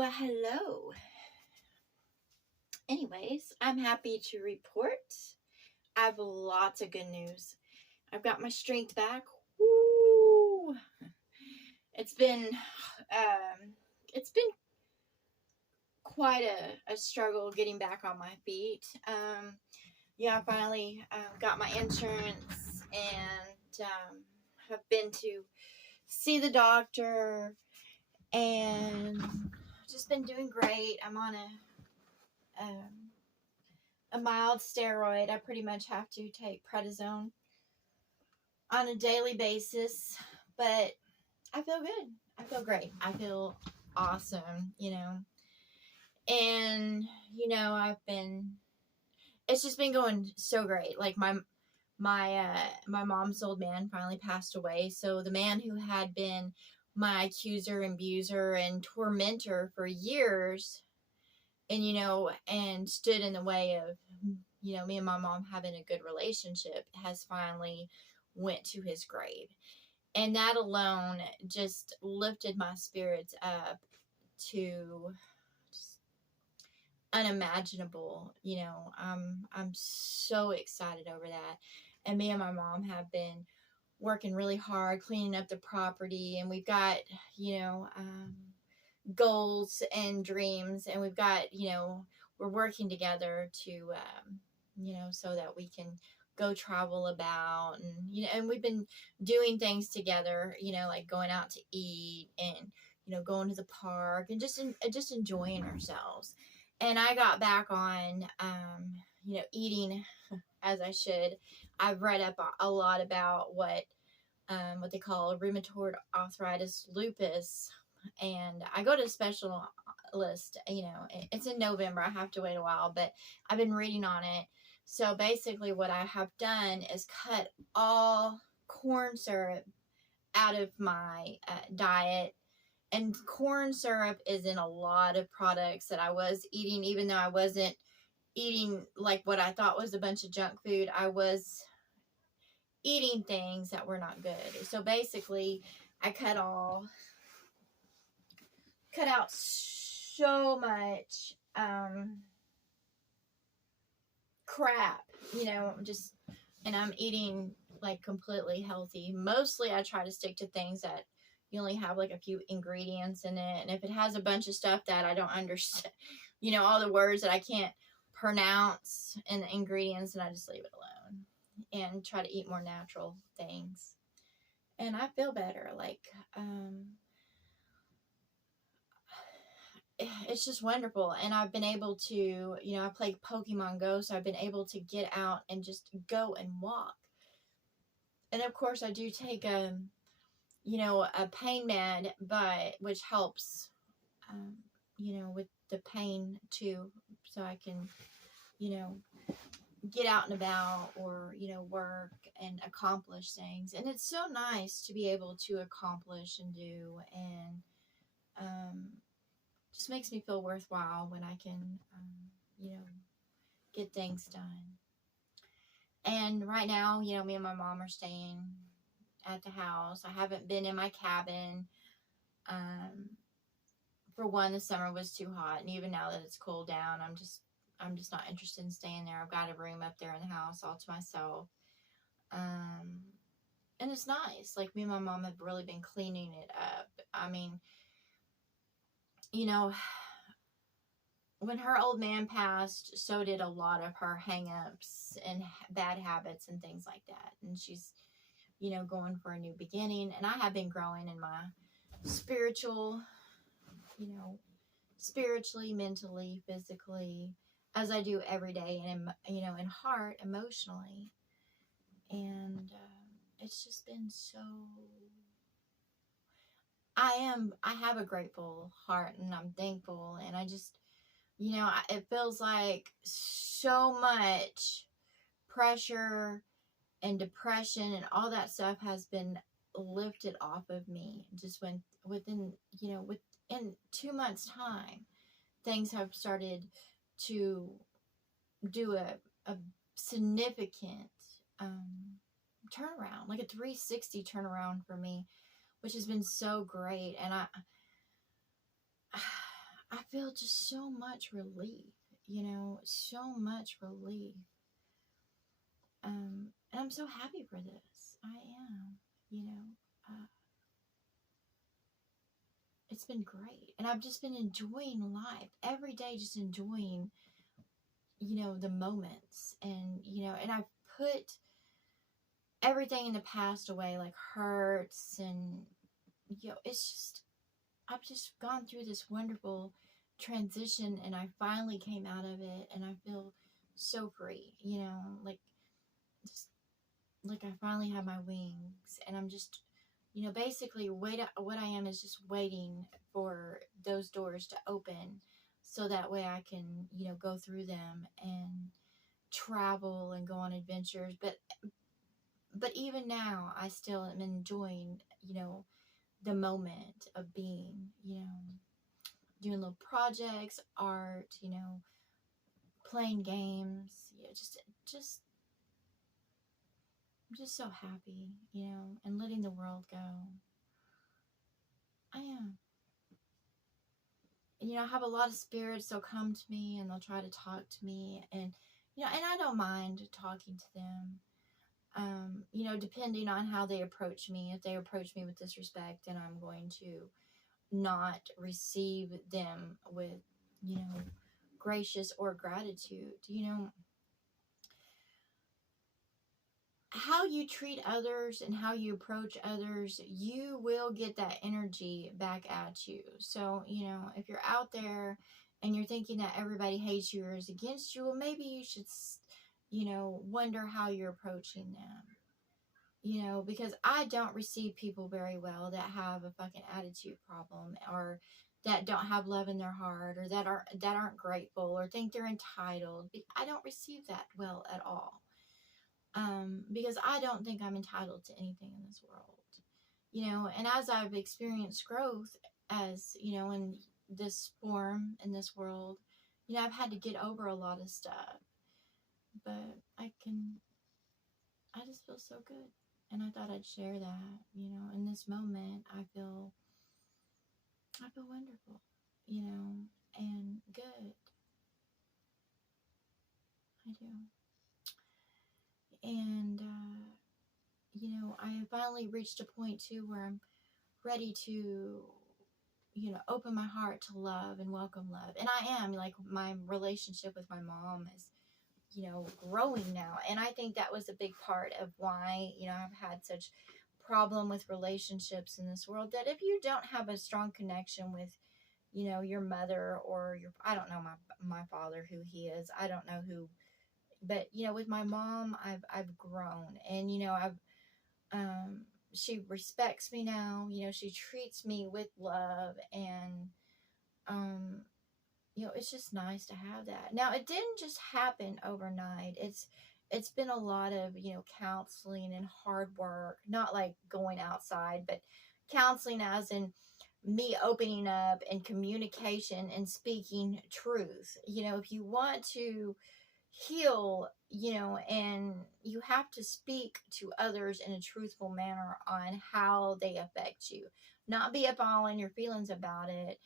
Well, hello. Anyways, I'm happy to report I have lots of good news. I've got my strength back. Woo! It's been it's been quite a struggle getting back on my feet. I finally got my insurance and have been to see the doctor and just been doing great. I'm on a mild steroid. I pretty much have to take prednisone on a daily basis, but I feel good. I feel great. I feel awesome, And it's just been going so great. Like my mom's old man finally passed away. So the man who had been my accuser and abuser and tormentor for years and stood in the way of me and my mom having a good relationship has finally went to his grave. And that alone just lifted my spirits up to just unimaginable. I'm so excited over that. And me and my mom have been working really hard cleaning up the property, and we've got goals and dreams, and we've got we're working together to so that we can go travel about, and we've been doing things together, like going out to eat and going to the park and just enjoying ourselves. And I got back on eating as I should. I've read up a lot about what they call rheumatoid arthritis, lupus, and I go to a specialist. It's in November. I have to wait a while, but I've been reading on it. So basically what I have done is cut all corn syrup out of my diet. And corn syrup is in a lot of products that I was eating, even though I wasn't eating like what I thought was a bunch of junk food. I was eating things that were not good. So basically I cut out so much crap, and I'm eating like completely healthy. Mostly I try to stick to things that you only have like a few ingredients in it, and if it has a bunch of stuff that I don't understand, all the words that I can't pronounce and the ingredients, and I just leave it alone and try to eat more natural things. And I feel better. Like it's just wonderful. And I've been able to, I play Pokemon Go, so I've been able to get out and just go and walk. And of course I do take a pain med, which helps with the pain too, so I can get out and about, or work and accomplish things. And it's so nice to be able to accomplish and do, and just makes me feel worthwhile when I can get things done. And right now, me and my mom are staying at the house. I haven't been in my cabin. For one, the summer was too hot, and even now that it's cooled down, I'm just not interested in staying there. I've got a room up there in the house all to myself. And it's nice. Like, me and my mom have really been cleaning it up. I mean, when her old man passed, so did a lot of her hang-ups and bad habits and things like that. And she's, going for a new beginning. And I have been growing in my spiritually, mentally, physically, as I do every day, and in heart, emotionally. And it's just been so... I have a grateful heart, and I'm thankful, and I just, it feels like so much pressure and depression and all that stuff has been lifted off of me. Just within 2 months' time, things have started to do a significant turnaround, like a 360 turnaround for me, which has been so great. And I feel just so much relief, you know, so much relief. And I'm so happy for this. I am, you know, uh, it's been great. And I've just been enjoying life every day, just enjoying, you know, the moments. And, you know, and I've put everything in the past away, like hurts and, you know, it's just, I've just gone through this wonderful transition and I finally came out of it and I feel so free, you know, like just like I finally have my wings and I'm just, you know, basically what I am is just waiting for those doors to open so that way I can, you know, go through them and travel and go on adventures. But even now I still am enjoying, you know, the moment of being, you know, doing little projects, art, you know, playing games, you know, just I'm just so happy, you know, and letting the world go. I am. And, you know, I have a lot of spirits. They'll come to me and they'll try to talk to me. And, you know, and I don't mind talking to them. You know, depending on how they approach me. If they approach me with disrespect, then I'm going to not receive them with, you know, gracious or gratitude. You know, how you treat others and how you approach others, you will get that energy back at you. So, you know, if you're out there and you're thinking that everybody hates you or is against you, well, maybe you should, you know, wonder how you're approaching them. You know, because I don't receive people very well that have a fucking attitude problem or that don't have love in their heart or that aren't grateful or think they're entitled. I don't receive that well at all. Because I don't think I'm entitled to anything in this world, you know, and as I've experienced growth as, you know, in this form, in this world, you know, I've had to get over a lot of stuff, but I just feel so good. And I thought I'd share that, you know, in this moment, I feel wonderful, you know, and good. I do. And, you know, I have finally reached a point too where I'm ready to, you know, open my heart to love and welcome love. And I am, like, my relationship with my mom is, you know, growing now. And I think that was a big part of why, you know, I've had such problem with relationships in this world, that if you don't have a strong connection with, you know, your mother or your, I don't know my father, who he is, I don't know who, but, you know, with my mom, I've grown. And, you know, um, she respects me now. You know, she treats me with love, and, um, you know, it's just nice to have that. Now, it didn't just happen overnight. It's been a lot of, you know, counseling and hard work, not like going outside, but counseling as in me opening up and communication and speaking truth. You know, if you want to heal, you know, and you have to speak to others in a truthful manner on how they affect you, not be up all in your feelings about it.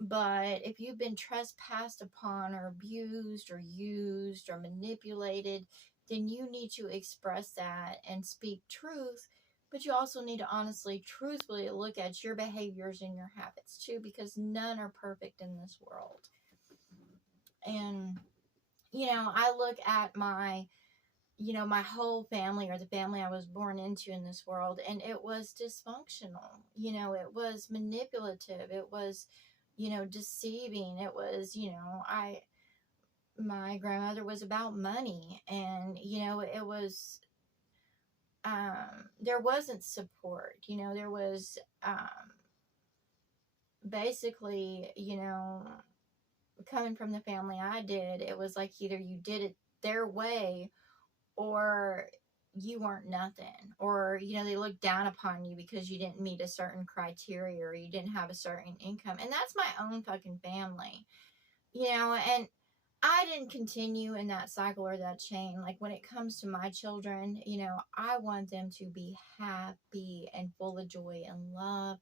But if you've been trespassed upon or abused or used or manipulated, then you need to express that and speak truth. But you also need to honestly, truthfully look at your behaviors and your habits too, because none are perfect in this world. And, you know, I look at my, you know, my whole family, or the family I was born into in this world, and it was dysfunctional. You know, it was manipulative. It was, you know, deceiving. It was, you know, my grandmother was about money, and, you know, it was, there wasn't support. You know, there was, basically, you know, coming from the family I did, it was like either you did it their way or you weren't nothing, or, you know, they looked down upon you because you didn't meet a certain criteria or you didn't have a certain income. And that's my own fucking family, you know. And I didn't continue in that cycle or that chain. Like, when it comes to my children, you know, I want them to be happy and full of joy and love,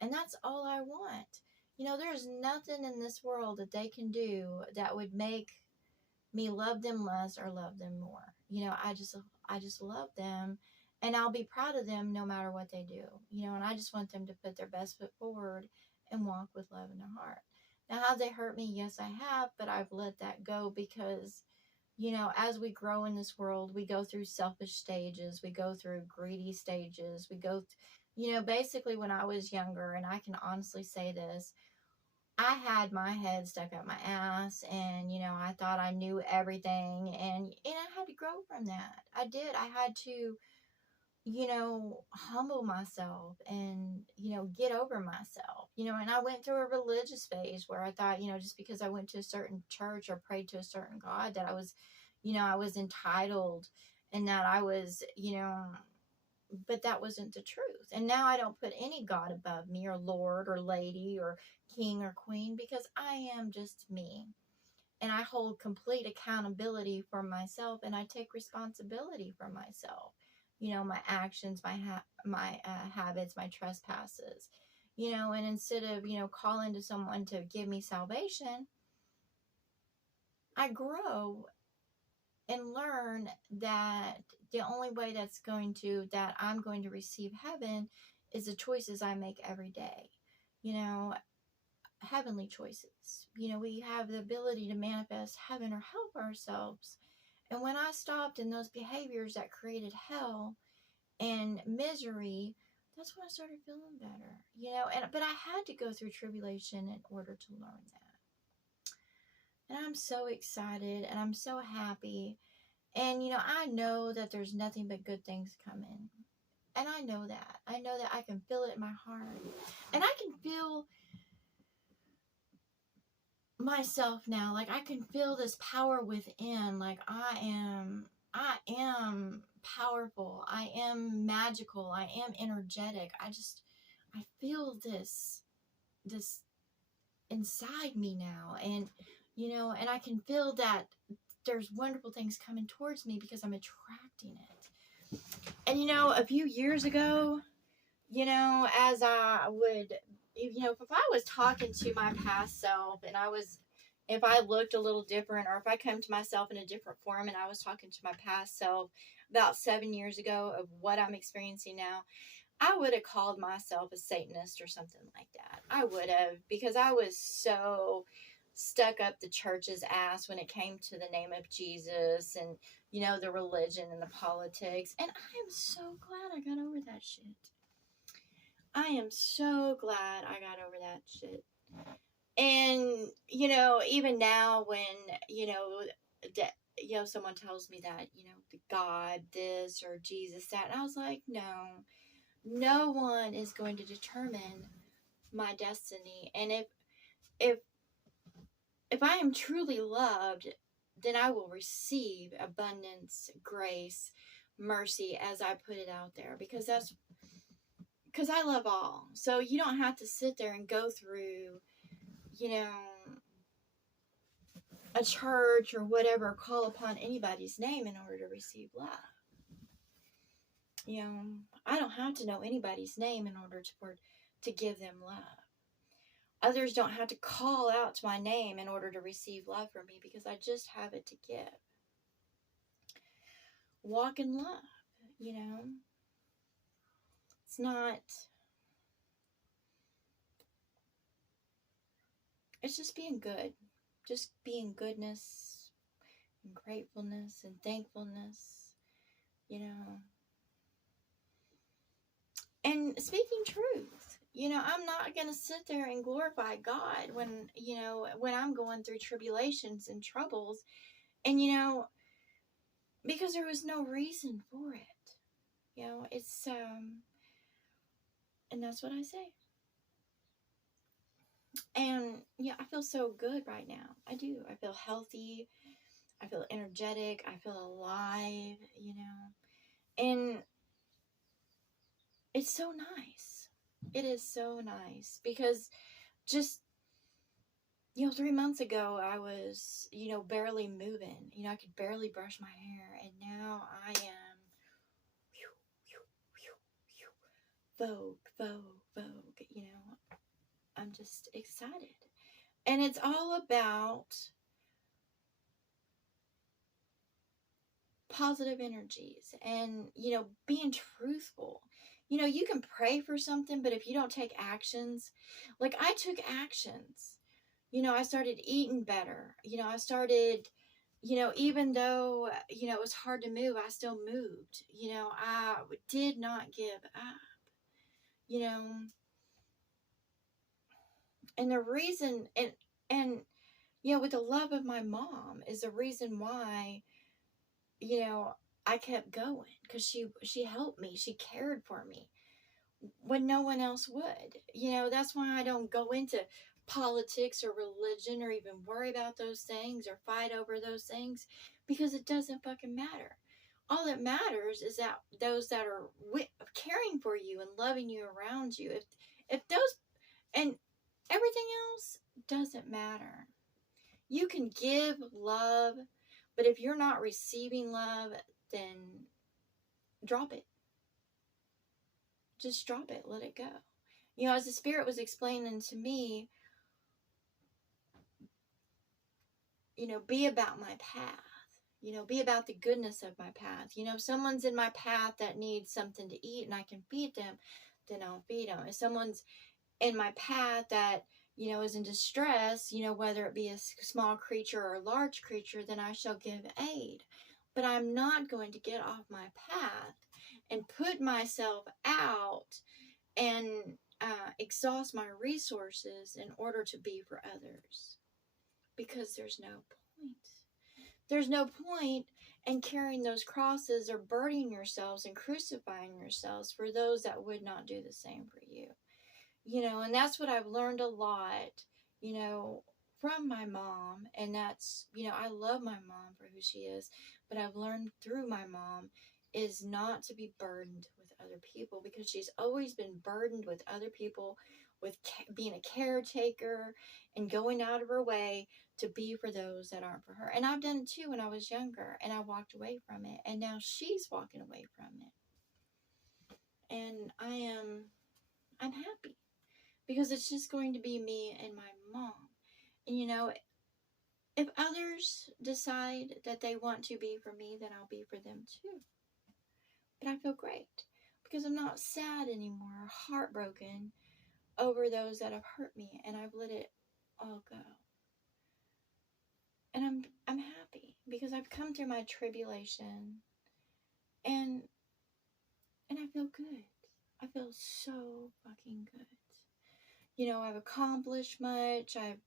and that's all I want. You know, there's nothing in this world that they can do that would make me love them less or love them more. You know, I just love them, and I'll be proud of them no matter what they do. You know, and I just want them to put their best foot forward and walk with love in their heart. Now, have they hurt me? Yes, I have, but I've let that go because, you know, as we grow in this world, we go through selfish stages, we go through greedy stages, you know, basically when I was younger, and I can honestly say this, I had my head stuck up my ass, and, you know, I thought I knew everything, and I had to grow from that. I did. I had to, you know, humble myself and, you know, get over myself, you know, and I went through a religious phase where I thought, you know, just because I went to a certain church or prayed to a certain God that I was, you know, I was entitled, and that I was, you know, but that wasn't the truth. And now I don't put any God above me, or Lord or lady or king or queen, because I am just me. And I hold complete accountability for myself, and I take responsibility for myself. You know, my actions, my habits, my trespasses. You know, and instead of, you know, calling to someone to give me salvation, I grow and learn that the only way that I'm going to receive heaven is the choices I make every day. You know, heavenly choices. You know, we have the ability to manifest heaven or hell for ourselves. And when I stopped in those behaviors that created hell and misery, that's when I started feeling better. You know, but I had to go through tribulation in order to learn that. And I'm so excited and I'm so happy. And, you know, I know that there's nothing but good things coming. And I know that. I know that I can feel it in my heart. And I can feel myself now. Like, I can feel this power within. Like, I am powerful. I am magical. I am energetic. I feel this inside me now. And, you know, and I can feel that there's wonderful things coming towards me because I'm attracting it. And, you know, a few years ago, you know, as I would, you know, if I was talking to my past self, and if I looked a little different, or if I come to myself in a different form and I was talking to my past self about 7 years ago of what I'm experiencing now, I would have called myself a Satanist or something like that. I would have, because I was so stuck up the church's ass when it came to the name of Jesus and, you know, the religion and the politics. And I am so glad I got over that shit. I am so glad I got over that shit. And, you know, even now when, you know, that, you know, someone tells me that, you know, God this or Jesus that, and I was like, no one is going to determine my destiny. And if I am truly loved, then I will receive abundance, grace, mercy as I put it out there, because I love all. So you don't have to sit there and go through, you know, a church or whatever, call upon anybody's name in order to receive love. You know, I don't have to know anybody's name in order to give them love. Others don't have to call out to my name in order to receive love from me, because I just have it to give. Walk in love, you know. It's just being good. Just being goodness and gratefulness and thankfulness, you know. And speaking truth. You know, I'm not going to sit there and glorify God when, you know, when I'm going through tribulations and troubles. And, you know, because there was no reason for it. You know, it's, and that's what I say. And, yeah, I feel so good right now. I do. I feel healthy. I feel energetic. I feel alive, you know. And it's so nice. It is so nice, because just, you know, 3 months ago, I was, you know, barely moving. You know, I could barely brush my hair. And now I am Vogue, you know. I'm just excited. And it's all about positive energies and, being truthful. You can pray for something, but if you don't take actions, like I took actions, I started eating better. I started, even though, it was hard to move, I still moved. I did not give up, you know, and the reason, and, with the love of my mom is the reason why, I kept going, because she helped me. She cared for me when no one else would. That's why I don't go into politics or religion or even worry about those things or fight over those things, because it doesn't fucking matter. All that matters is that those that are caring for you and loving you around you, if those, and everything else doesn't matter. You can give love, but if you're not receiving love, then drop it. Just drop it. Let it go. As the Spirit was explaining to me, be about my path. Be about the goodness of my path. If someone's in my path that needs something to eat and I can feed them, then I'll feed them. If someone's in my path that, is in distress, whether it be a small creature or a large creature, then I shall give aid. But I'm not going to get off my path and put myself out and exhaust my resources in order to be for others. Because there's no point. There's no point in carrying those crosses or burdening yourselves and crucifying yourselves for those that would not do the same for you. And that's what I've learned a lot, from my mom. And that's, I love my mom for who she is, but I've learned through my mom is not to be burdened with other people, because she's always been burdened with other people, with being a caretaker and going out of her way to be for those that aren't for her. And I've done it too when I was younger, and I walked away from it, and now she's walking away from it. And I'm happy, because it's just going to be me and my mom. And if others decide that they want to be for me, then I'll be for them too. But I feel great, because I'm not sad anymore or heartbroken over those that have hurt me, and I've let it all go. And I'm happy, because I've come through my tribulation, and I feel good. I feel so fucking good. I've accomplished much. I've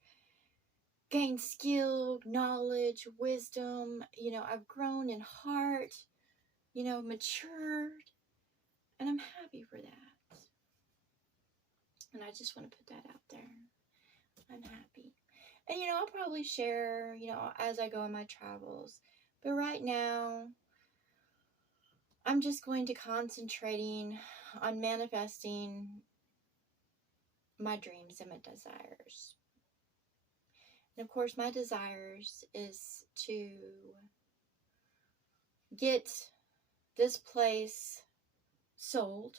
gained skill, knowledge, wisdom. I've grown in heart, matured. And I'm happy for that. And I just want to put that out there. I'm happy. And, I'll probably share, as I go on my travels. But right now, I'm just going to concentrating on manifesting my dreams and my desires. And of course, my desires is to get this place sold.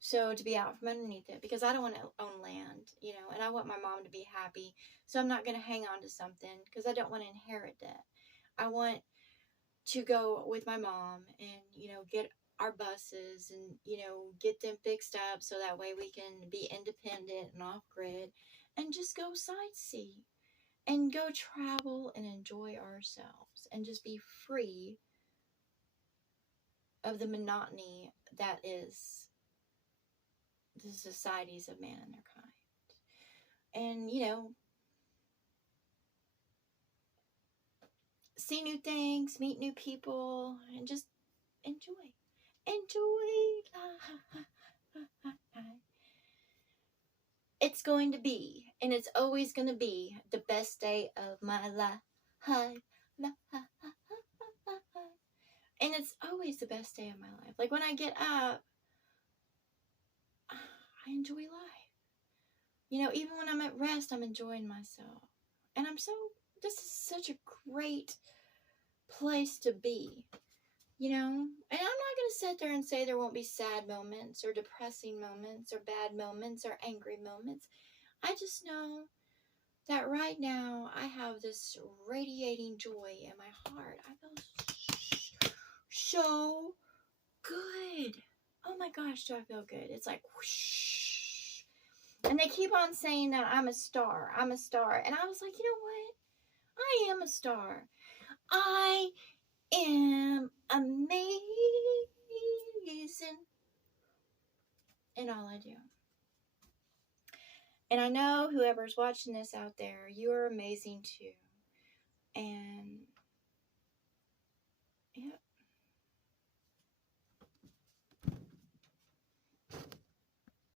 So to be out from underneath it, because I don't want to own land, and I want my mom to be happy. So I'm not going to hang on to something, because I don't want to inherit debt. I want to go with my mom and, get our buses and, get them fixed up so that way we can be independent and off grid and just go sightsee and go travel and enjoy ourselves and just be free of the monotony that is the societies of man and their kind. And, see new things, meet new people, and just enjoy. It's going to be, and it's always going to be, the best day of my life. And it's always the best day of my life. Like when I get up, I enjoy life. Even when I'm at rest, I'm enjoying myself. And this is such a great place to be, and I'm not going to sit there and say there won't be sad moments or depressing moments or bad moments or angry moments. I just know that right now I have this radiating joy in my heart. I feel so good. Oh my gosh, do I feel good? It's like whoosh. And they keep on saying that I'm a star. I'm a star. And I was like, you know what? I am a star. I am amazing in all I do. And I know whoever's watching this out there, you are amazing too. And yeah,